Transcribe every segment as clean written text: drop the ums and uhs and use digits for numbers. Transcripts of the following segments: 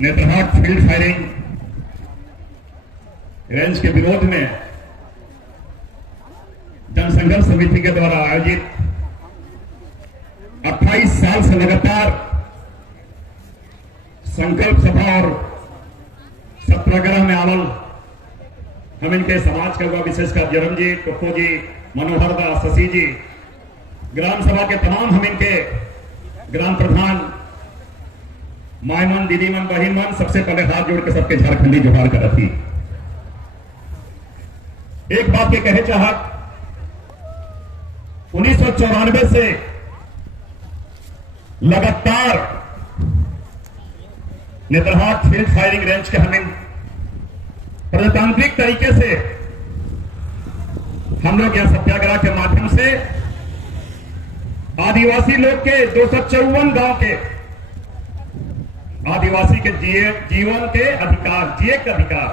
Netarhat field firing range के विरोध में जनसंघर्ष समिति के द्वारा आयोजित 28 साल से लगातार संकल्प सभा और सत्याग्रह में आमल हम इनके समाज के हुआ विशेषकर जरम जी, टुप्पो जी, मनोहर दास, शशि जी, ग्राम सभा के तमाम हम इनके ग्राम प्रधान, मायमन, दीदीमन, बहिनमन, सबसे पहले हाथ जोड़ के सबके झारखंडी जोहार कर रखी। एक बात के कहे चाहत 1994 से लगातार नेतरहाट फील्ड फायरिंग रेंज के हम प्रजातांत्रिक तरीके से हम लोग यह सत्याग्रह के माध्यम से आदिवासी लोग के 254 गांव के आदिवासी के जीवन के अधिकार, जिए के अधिकार,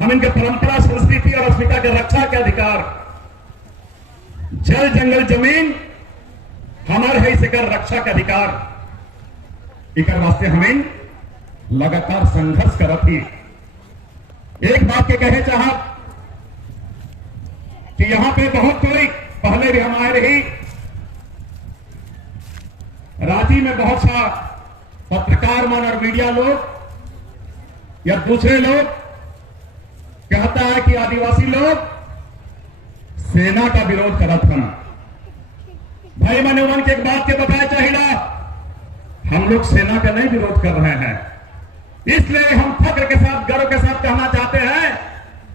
हम इनके परंपरा, संस्कृति और अस्मिता के रक्षा के अधिकार, जल जंगल जमीन हमारे है इसे कर रक्षा के अधिकार, एक वास्ते हमें लगातार संघर्ष करत ही। एक बात के कहे चाहत कि यहां पे बहुत कोई पहले भी हम आए रही, रांची में बहुत सा पत्रकार मन और मीडिया लोग या दूसरे लोग कहता है कि आदिवासी लोग सेना का विरोध करत हैं। भाई मैंने उमन के एक बात के बताया चाहिए, हम लोग सेना का नहीं विरोध कर रहे हैं। इसलिए हम फक्र के साथ, गर्व के साथ कहना चाहते हैं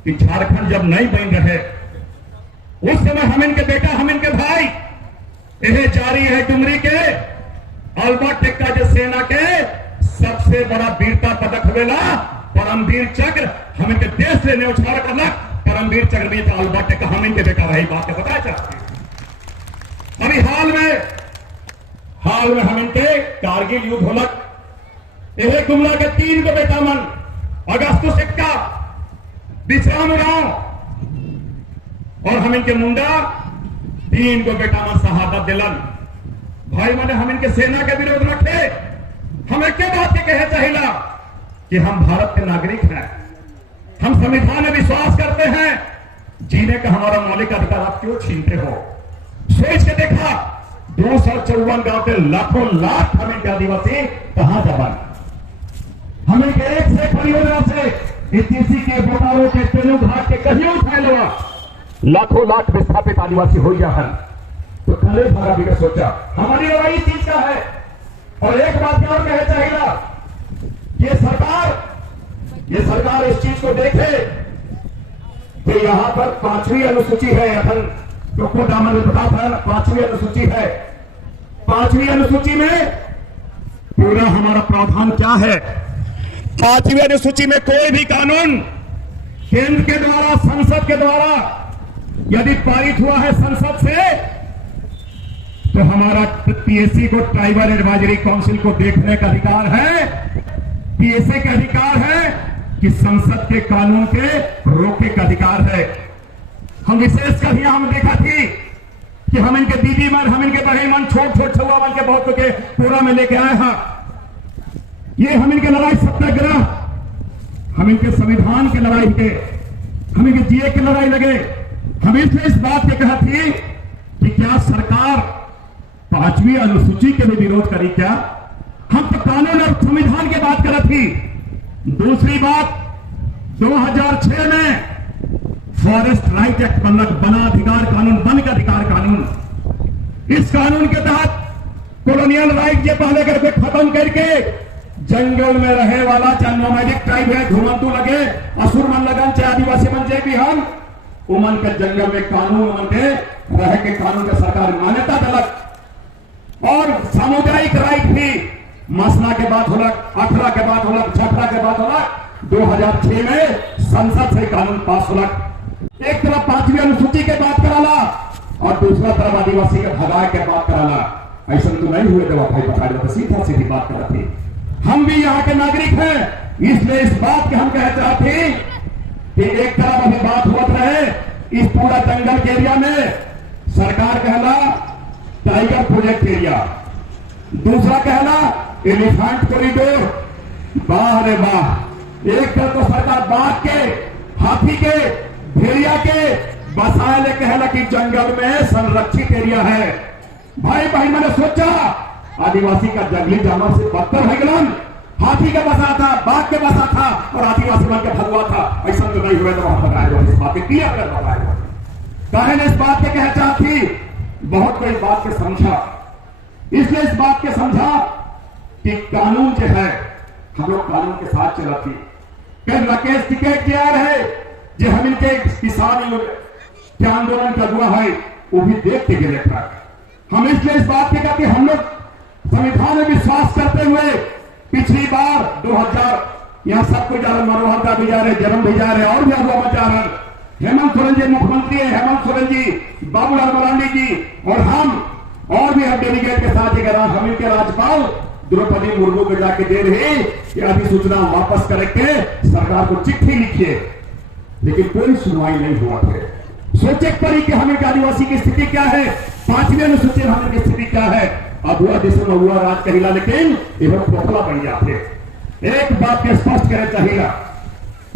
कि झारखंड जब नहीं बन रहे उस समय हम इनके बेटा, हम इनके भाई, यह जारी है डुमरी के अल्बर्ट टेक्का जो सेना के सबसे बड़ा वीरता पदक हुएला परमवीर चक्र हम इनके देश से न्यौछावर करना, परमवीर चक्र भी था अल्बर्ट टेक्का, हम इनके बेटा रही। बात के बताया चाहते हैं। अभी हाल में हम इनके कारगिल युद्ध होलक, यह गुमला के 3 को बेटा मन, अगस्तु सिक्का, विश्राम राव और हम इनके मुंडा 3 को बेटा मन शहादत दिलन। भाई मैंने हम इनके सेना के विरोध रखे, हमें क्या बात के कहे चाहिए कि हम भारत के नागरिक हैं, हम संविधान में विश्वास करते हैं, जीने का हमारा मौलिक अधिकार आप क्यों छीनते हो? सोच के देखा 254 गांव के लाखों लाख हम इनके आदिवासी कहां जावन, हमें एक से परियोजना से इतिहासी के बोटारों के तेलू घाट के कहियों फैलो लाखों लाख विस्थापित आदिवासी हो गया है। तो कले भागा भी सोचा हमारी लड़ाई चीज का है। और एक बात और कहे चाहिए, ये सरकार इस चीज को देखे कि यहां पर 5वीं अनुसूची है, अखन टोको दामन ने बताया था 5वीं अनुसूची है। 5वीं अनुसूची में पूरा हमारा प्रावधान क्या है? 5वीं अनुसूची में कोई भी कानून केंद्र के द्वारा, संसद के द्वारा यदि पारित हुआ है संसद से, तो हमारा पीएससी को, ट्राइबल एडवाइजरी काउंसिल को देखने का अधिकार है, पीएससी का अधिकार है कि संसद के कानून के रोके का अधिकार है। हम विशेषकर यहां हम देखा थी कि हम इनके दीदी मन, हम इनके बहन मन, छोट छुआ मन के बहुत के पूरा में लेके आए हैं। ये हम इनके लड़ाई सत्याग्रह, हम इनके संविधान की लड़ाई के, हम इनके जिए की लड़ाई लगे। हम इसलिए इस बात के कहा थी कि क्या सरकार 5वीं अनुसूची के भी विरोध करी क्या? हम तो कानून और संविधान की बात कर रही थी। दूसरी बात, 2006 में फॉरेस्ट राइट एक्ट बना, अधिकार कानून बन का अधिकार कानून। इस कानून के तहत कॉलोनियल राइट ये पहले करके खत्म करके जंगल में रहे वाला चाहे नोमैडिक ट्राइब है, घुमंतु लगे, असुर मन लगन, चाहे आदिवासी मन, जे भी हम उमन के जंगल में कानून उमन के रह के कानून के सरकार मान्यता दिलक। और सामुदायिक राइट भी मसला के बाद होलक, 18 के बाद होलक, 18 के बाद होलक, 2006 में संसद से कानून पास होलक। एक तरफ 5वीं अनुसूची के बात कराला और दूसरा तरफ आदिवासी के भगाए के बात कराला। ऐसा तो नहीं हुए देवा भाई, बता दो सीधा सीधी बात कर रही। हम भी यहाँ के नागरिक हैं, इसलिए इस बात के हम कह चाहते कि एक तरफ अभी बात होत रहे इस पूरा जंगल के एरिया में, सरकार कहला टाइगर प्रोजेक्ट एरिया, दूसरा कहना एलिफेंट कॉरिडोर, वाह रे वाह। एक तरफ तो सरकार बाघ के, हाथी के, भेड़िया के बसाए ले कहला कि जंगल में संरक्षित एरिया है। भाई भाई मैंने सोचा आदिवासी का जंगली जानवर से बदतर है गलन, हाथी का बसा था, बाघ के बसा था और आदिवासी बन के भगवा था। ऐसा तो नहीं हुआ तो वहां बताया इस बात के क्लियर कर बताया। कहे ने इस बात के कह चाहती बहुत कोई बात के समझा, इसलिए इस बात के समझा कि कानून जो है हम लोग कानून के साथ चला थी। कल राकेश टिकैत क्या है जो हम इनके किसान के आंदोलन का हुआ है वो भी देख के गिरे था। हम इसलिए इस बात के कहते हम लोग संविधान में विश्वास करते हुए पिछली बार 2000 यहां सब कुछ जा रहे, मनोहर का भी जा रहे, जन्म भी जा रहे और भी अगुआ जा रहे। हेमंत सोरेन जी मुख्यमंत्री है, हेमंत सोरेन जी, बाबूलाल मरांडी जी और हम और भी हम डेलीगेट के साथ हम के राज्यपाल द्रौपदी मुर्मू को जाके दे रहे कि अधिसूचना वापस करके सरकार को चिट्ठी लिखिए, लेकिन कोई सुनवाई नहीं हुआ थे। सोचे पड़ी कि हमें आदिवासी की स्थिति क्या है, 5वीं अनुसूची में हमें की स्थिति क्या है। अगुआ देशों में हुआ राज कहिला, लेकिन एवं खोखला बन जाते। एक बात के स्पष्ट करे चाहिए,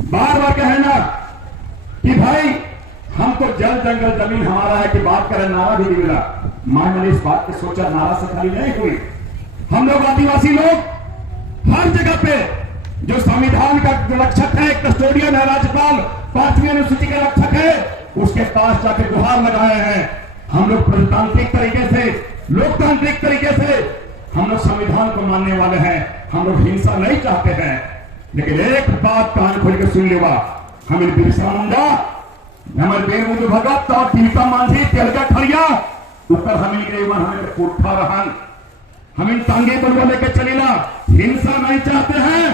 बार बार कहना कि भाई हमको जल जंगल जमीन हमारा है कि बात करें, नारा भी नहीं मिला। मैंने इस बात की सोचा नारा से खाली नहीं हुई। हम लोग आदिवासी लोग हर जगह पे जो संविधान का रक्षक है, कस्टोडियन है, राज्यपाल 5वीं अनुसूची का रक्षक है, उसके पास जाकर गुहार लगाए हैं। हम लोग प्रजातांत्रिक तरीके से, लोकतांत्रिक तरीके से हम लोग संविधान को मानने वाले हैं। हम लोग हिंसा नहीं चाहते हैं, लेकिन एक बात कान खोल के सुन लेवा, हमें बिरसा मुंडा, हमारे बेर मुझे भगत और टीका मांझी तेलगा खड़िया ऊपर हमें के हमें पुरखा रहन, हमें टांगे पर लेके चलेला। हिंसा नहीं चाहते हैं,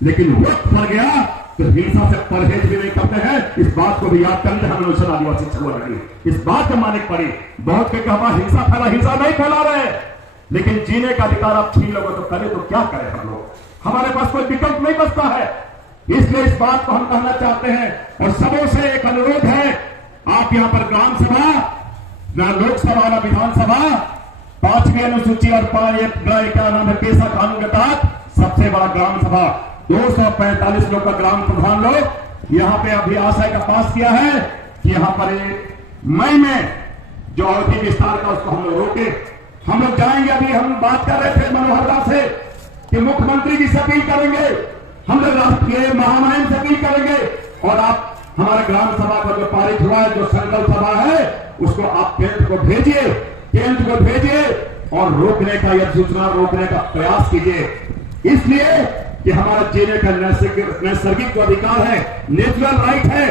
लेकिन वक्त पड़ गया तो हिंसा से परहेज भी नहीं करते हैं। इस बात को भी याद करते हैं। हम आदिवासी छुआ लगी इस बात को माने पड़ी। बहुत के कहा हिंसा फैला, हिंसा नहीं फैला रहे, लेकिन जीने का अधिकार आप छीन लोगे तो करे तो क्या करें हम लोग, हमारे पास कोई विकल्प नहीं बचता है। इसलिए इस बात को हम कहना चाहते हैं और सबों से एक अनुरोध है, आप यहां पर ग्राम सभा, ना लोकसभा ना विधानसभा, 5वीं अनुसूची और क्या नाम है पेशा कानून के तहत सबसे बड़ा ग्राम सभा 245 लोग का ग्राम प्रधान लोग यहां पे अभी आशय का पास किया है कि यहां पर मई में जो अवधि विस्तार का उसको हम लोग रोके। हम लोग जाएंगे, अभी हम बात कर रहे थे मनोहरदा से कि मुख्यमंत्री जी से अपील करेंगे, हम लोग राष्ट्रीय महामहिम से अपील करेंगे और आप हमारे ग्राम सभा का जो पारित हुआ है, जो संकल्प सभा है, उसको आप केंद्र को भेजिए और रोकने का या सूचना रोकने का प्रयास कीजिए। इसलिए कि हमारा जीने का नैसर्गिक जो अधिकार है, नेचुरल राइट है,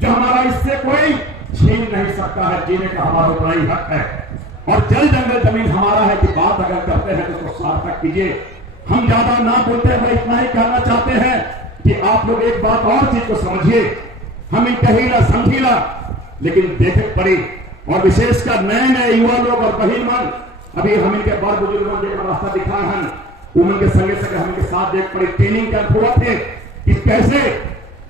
जो हमारा इससे कोई छीन नहीं सकता है। जीने का हमारा उतना ही हक है और जल जंगल जमीन हमारा है कि बात अगर करते हैं तो उसको सार्थक कीजिए। हम ज्यादा ना बोलते हैं, इतना ही कहना चाहते हैं कि आप लोग एक बात और चीज को समझिए, हम कहीला समझीला लेकिन देखे पड़ी और विशेषकर नए नए युवा लोग और बहिन मन, अभी हम इनके बड़ बुजुर्गों के रास्ता दिखाए हैं, उनके संगे संगे हम इनके साथ देख पड़े ट्रेनिंग कैंप हुआ थे कि कैसे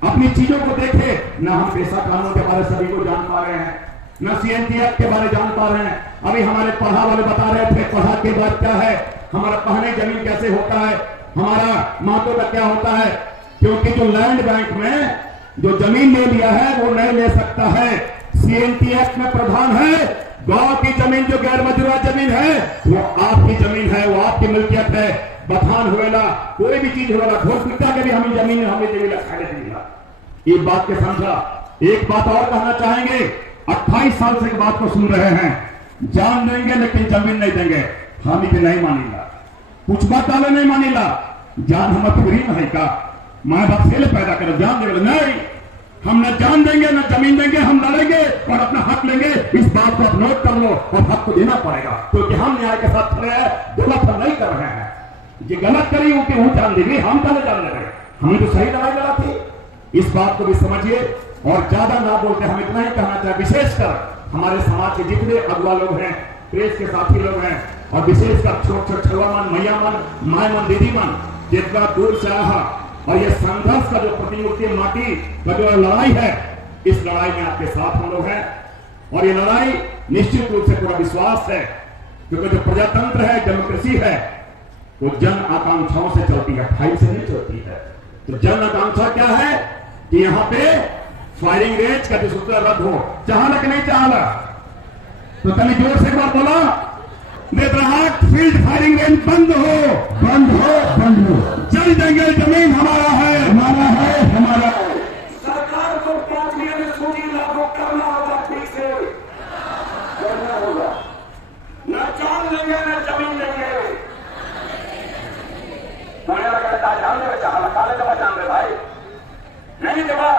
अपनी चीजों को देखे। ना हम पेशा कानून के बारे सभी को जान पा रहे हैं, न CNT एक्ट के बारे जान पा रहे हैं। अभी हमारे पढ़ा वाले बता रहे थे पढ़ा के बाद क्या है, हमारा पहने जमीन कैसे होता है, हमारा महत्व का क्या होता है, क्योंकि जो लैंड बैंक में जो जमीन ले लिया है वो नहीं ले सकता है। CNT एक्ट में प्रावधान है, गांव की जमीन जो गैर मजरूआ जमीन है वो आपकी जमीन है, वो आपकी मिल्कियत है। बथान हुएला, कोई भी चीज हुएला, घोषपिता के भी हमें जमीन हमें जमीन खाने देगा। एक बात के समझा। एक बात और कहना चाहेंगे, 28 साल से बात को सुन रहे हैं, जान देंगे लेकिन जमीन नहीं देंगे। हम इसे नहीं मानेगा, कुछ बात वाले नहीं मानेगा। जान हम थोड़ी है का माँ बाप से पैदा करो, जान देंगे नहीं, हम न जान देंगे न जमीन देंगे, हम लड़ेंगे और अपना हक लेंगे। इस बात को आप नोट कर लो और हक को देना पड़ेगा, क्योंकि हम न्याय के साथ खड़े हैं, गलत हम नहीं कर रहे हैं। ये गलत करी कि वो जान देगी, हम पहले जान रहे, हमें तो सही लड़ाई लड़ा थी। इस बात को भी समझिए और ज्यादा ना बोलते हम इतना ही कहना चाहे, विशेषकर हमारे समाज के जितने अगुआ लोग हैं, प्रेस के साथी लोग हैं और विशेषकर छोट छोट छुआ मन, मैया मन, माय मन, दीदी मन, जितना दूर से आया और ये संघर्ष का जो प्रतिमूर्ति माटी का जो लड़ाई है, इस लड़ाई में आपके साथ हम लोग हैं और ये लड़ाई निश्चित रूप से पूरा विश्वास है, क्योंकि जो प्रजातंत्र है, डेमोक्रेसी है, वो जन आकांक्षाओं से चलती है, फाइल से नहीं चलती है। तो जन आकांक्षा क्या है कि यहाँ पे फायरिंग रेंज का सूत्र रद्द हो, चाहलक नहीं चाहला। तो कल जोर से एक बार बोला, नेतरहाट फील्ड फायरिंग रेंज बंद हो, बंद हो, बंद हो। जल जंगल जमीन हमारा है, हमारा है, हमारा है। सरकार को 5वीं अनुसूची लागू करना होगा, ठीक से करना होगा। न जान लेंगे न जमीन लेंगे। जान दे चाहला, काले दबा जान दे भाई, नहीं दबा।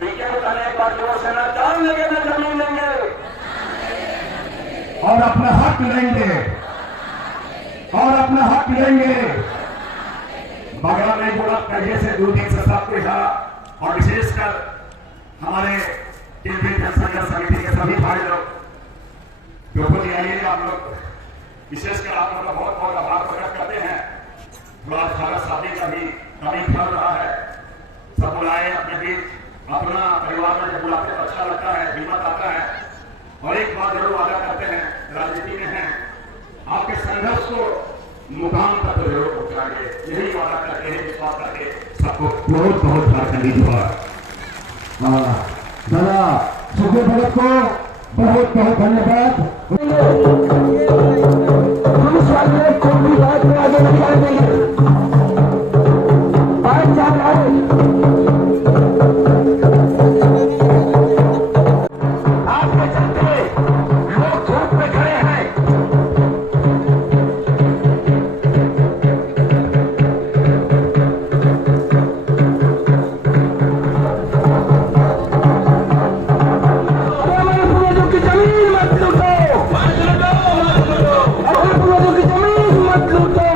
पीके को कहने एक बार जोर से, न जान लेंगे न जमीन लेंगे और अपना हक लेंगे, और अपना हक लेंगे। बगड़ा नहीं बोला, पहले से 2 दिन से सब कुछ था। और विशेषकर हमारे केंद्रीय जनसंघर्ष समिति के सभी भाई लोग जो खुद आइए, आप लोग विशेषकर आप लोग का बहुत बहुत आभार प्रकट करते हैं। थोड़ा खाना शादी का भी कमी फल रहा है, सब बुलाए अपने बीच, अपना परिवार में जब बुलाते तो अच्छा लगता है, हिम्मत आता है। और एक बात जरूर वादा करते हैं, राजनीति में है, आपके संघर्ष को मुकाम तक तो जरूर पहुंचाएंगे, यही वादा करके, विश्वास करके सबको बहुत बहुत धन्यवाद। दादा सुखदेव भगत को बहुत बहुत धन्यवाद। हम स्वागत को भी बात में आगे बढ़ा देंगे। आपके चलते लोग धूप में खड़े हैं। मत लूटो,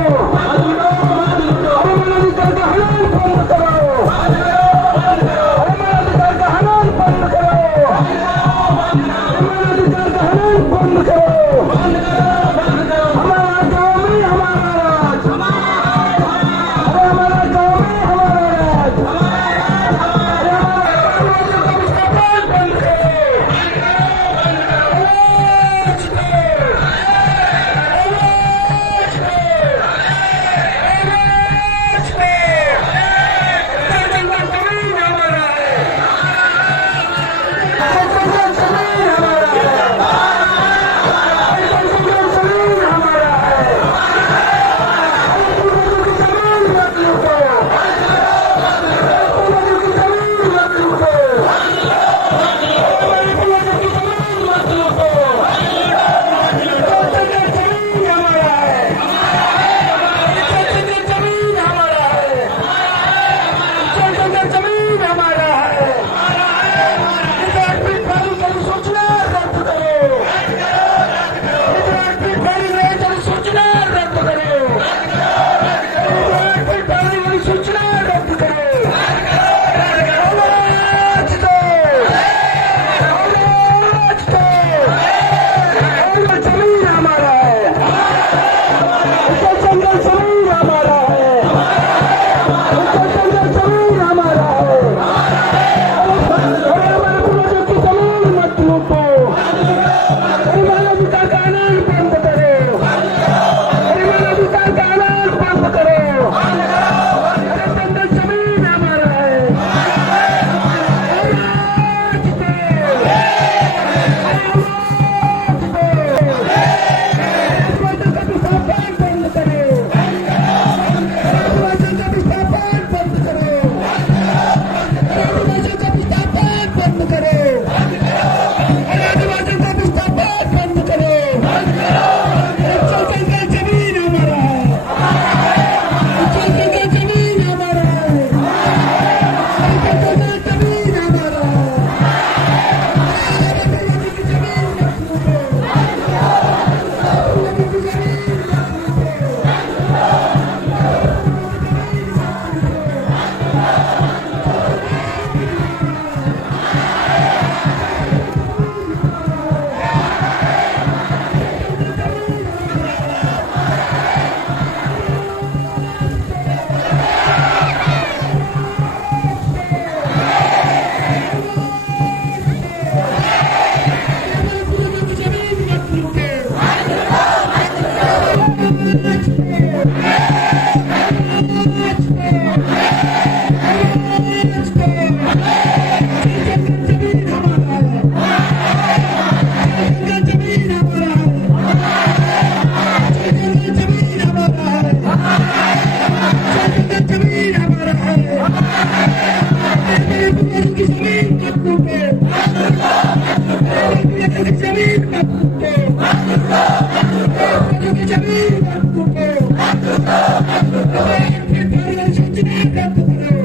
रद्द करो,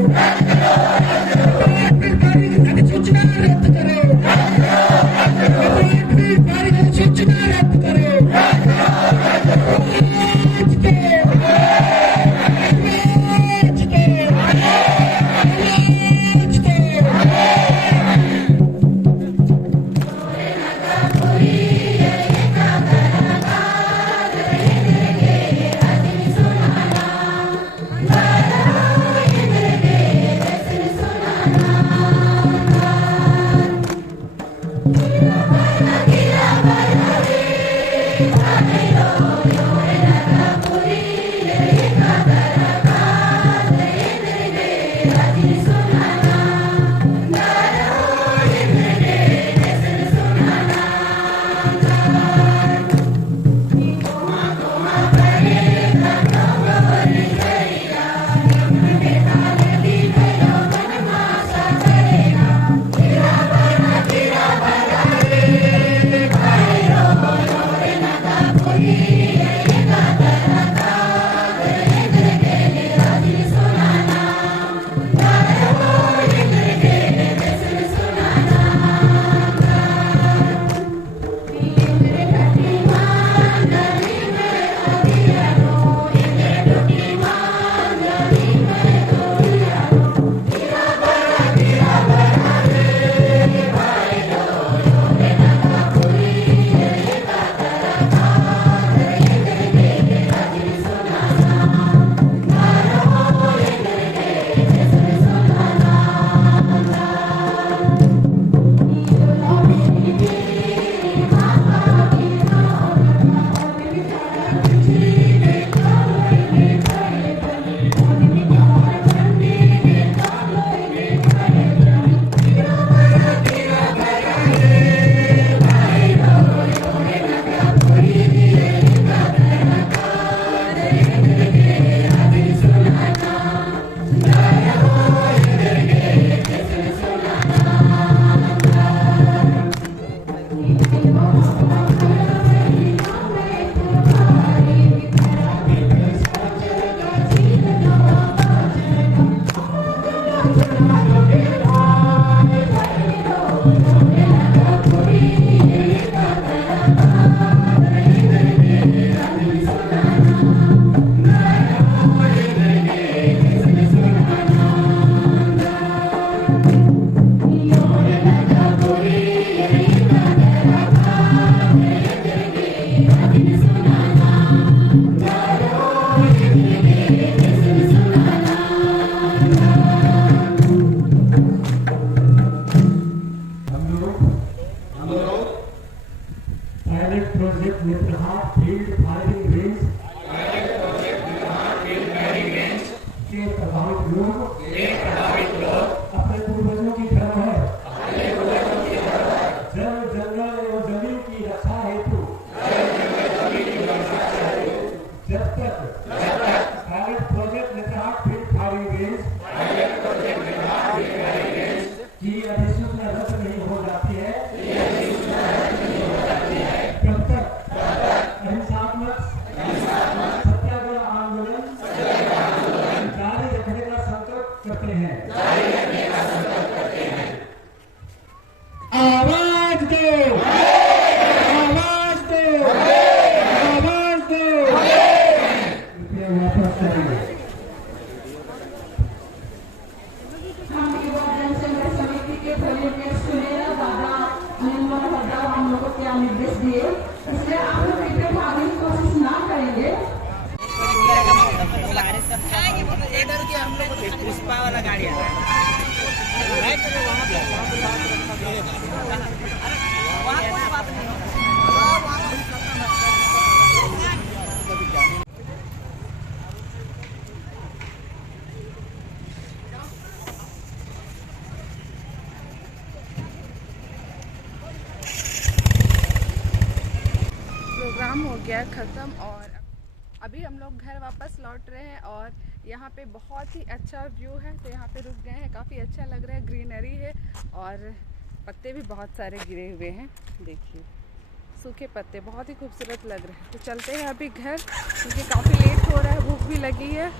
अधिसूचना रद्द करो, अधिसूचना रद्द करो। प्रोग्राम हो गया ख़त्म और अभी हम लोग घर वापस लौट रहे हैं और यहाँ पे बहुत ही अच्छा व्यू है, तो यहाँ पे रुक गए हैं। काफ़ी अच्छा लग रहा है, ग्रीनरी है और पत्ते भी बहुत सारे गिरे हुए हैं। देखिए सूखे पत्ते बहुत ही खूबसूरत लग रहे हैं। तो चलते हैं अभी घर क्योंकि काफ़ी लेट हो रहा है, भूख भी लगी है।